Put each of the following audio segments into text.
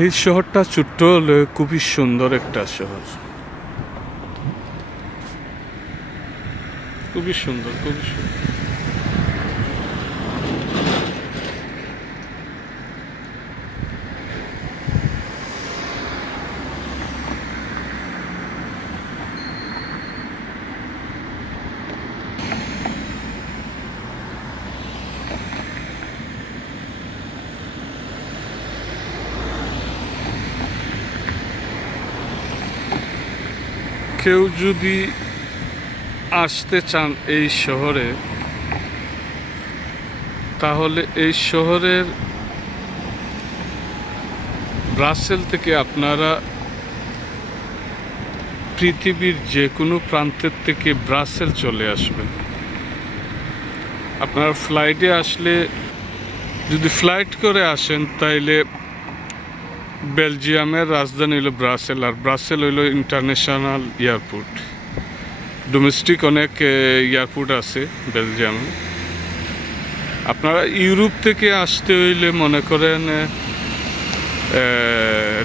এই শহরটা ছোট্ট হলে খুবই সুন্দর একটা শহর, খুবই সুন্দর, খুবই সুন্দর। কেউ যদি আসতে চান এই শহরে, তাহলে এই শহরের ব্রাসেল থেকে আপনারা পৃথিবীর যে কোনো প্রান্তের থেকে ব্রাসেল চলে আসবেন। আপনারা ফ্লাইটে আসলে, যদি ফ্লাইট করে আসেন, তাইলে বেলজিয়ামের রাজধানী হইল ব্রাসেল, আর ব্রাসেল হইল ইন্টারন্যাশনাল এয়ারপোর্ট। ডোমেস্টিক অনেক এয়ারপোর্ট আছে বেলজিয়ামে। আপনারা ইউরোপ থেকে আসতে হইলে মনে করেন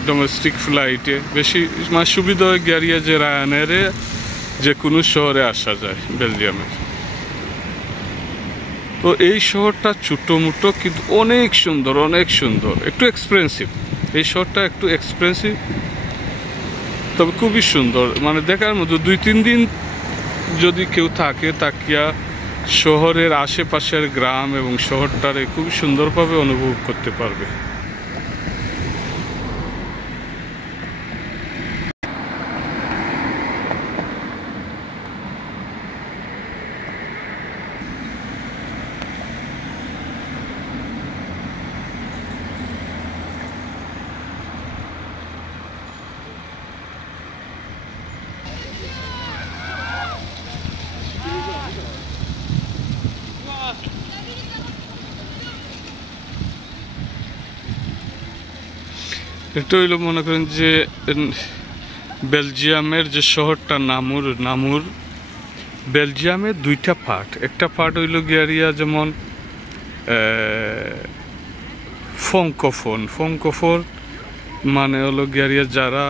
ডোমেস্টিক ফ্লাইটে বেশি মানে সুবিধা হয় গাড়িয়া, যে রায়ানেরে যে কোনো শহরে আসা যায় বেলজিয়ামের। তো এই শহরটা ছোটো মোটো কিন্তু অনেক সুন্দর, অনেক সুন্দর, একটু এক্সপেন্সিভ। এই শহরটা একটু এক্সপেন্সিভ, তবে খুবই সুন্দর, মানে দেখার মতো। 2-3 দিন যদি কেউ থাকে, তাকিয়া শহরের আশেপাশের গ্রাম এবং শহরটারে খুবই সুন্দরভাবে অনুভব করতে পারবে। এটা হইল মনে করেন যে বেলজিয়ামের যে শহরটা নামুর। বেলজিয়ামের 2টা পার্ট। একটা পার্ট হইল গিয়ারিয়া যেমন ফঙ্কোফোন মানে হলো গিয়ারিয়া যারা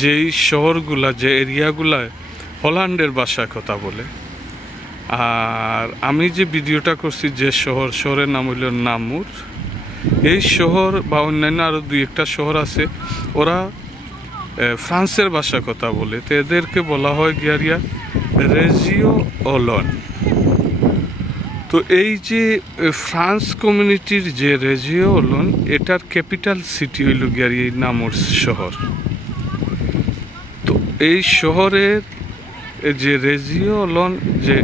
যেই শহরগুলা, যে এরিয়াগুলায় হল্যান্ডের ভাষায় কথা বলে। আর আমি যে ভিডিওটা করছি, যে শহরের নাম হইল নামুর। এই শহর বা অন্যান্য আরও 2-1টা শহর আছে, ওরা ফ্রান্সের ভাষা কথা বলে। তো এদেরকে বলা হয় গিয়ারিয়া রেজিও ওলন। তো এই যে ফ্রান্স কমিউনিটির যে রেজিও ওলন, এটার ক্যাপিটাল সিটি হইল গিয়ারিয়া নামুর শহর। তো এই শহরের যে রেজিও ওলন, যে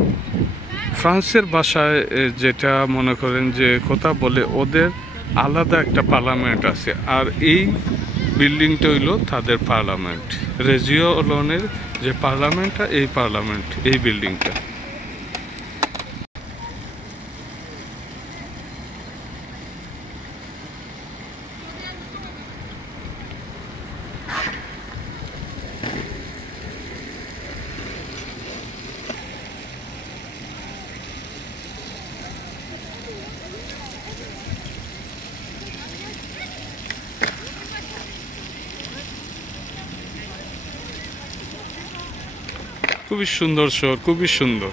ফ্রান্সের ভাষায় যেটা মনে করেন যে কথা বলে, ওদের আলাদা একটা পার্লামেন্ট আছে। আর এই বিল্ডিংটা হইল তাদের পার্লামেন্ট। রেজিও ওলনের যে পার্লামেন্টটা, এই পার্লামেন্ট, এই বিল্ডিংটা। খুবই সুন্দর শহর, খুবই সুন্দর।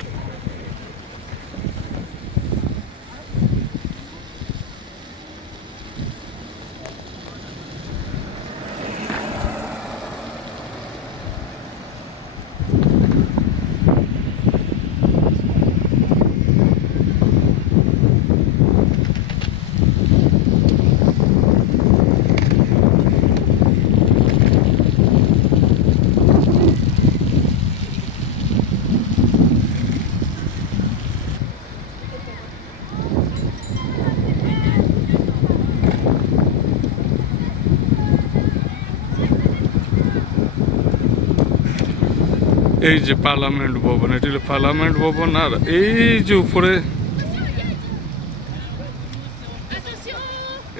এই যে পার্লামেন্ট ভবন, এটি হলো পার্লামেন্ট ভবন। আর এই যে উপরে,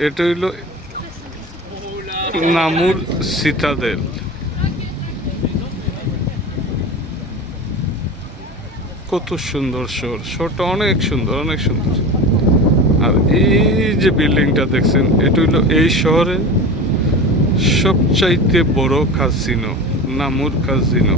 এটা হইল নামুর সিটাডেল। কত সুন্দর শহর, শহরটা অনেক সুন্দর, অনেক সুন্দর। আর এই যে বিল্ডিংটা দেখছেন, এটা হইল এই শহরে সবচাইতে বড় কাজিনো, নামুর কাজিনো।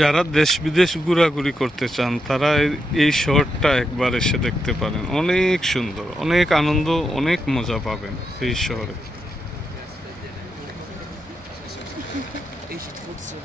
যারা দেশ বিদেশ ঘোরাঘুরি করতে চান তারা এই শহরটা একবার এসে দেখতে পারেন। অনেক সুন্দর, অনেক আনন্দ, অনেক মজা পাবেন এই শহরে। Echt goed zo.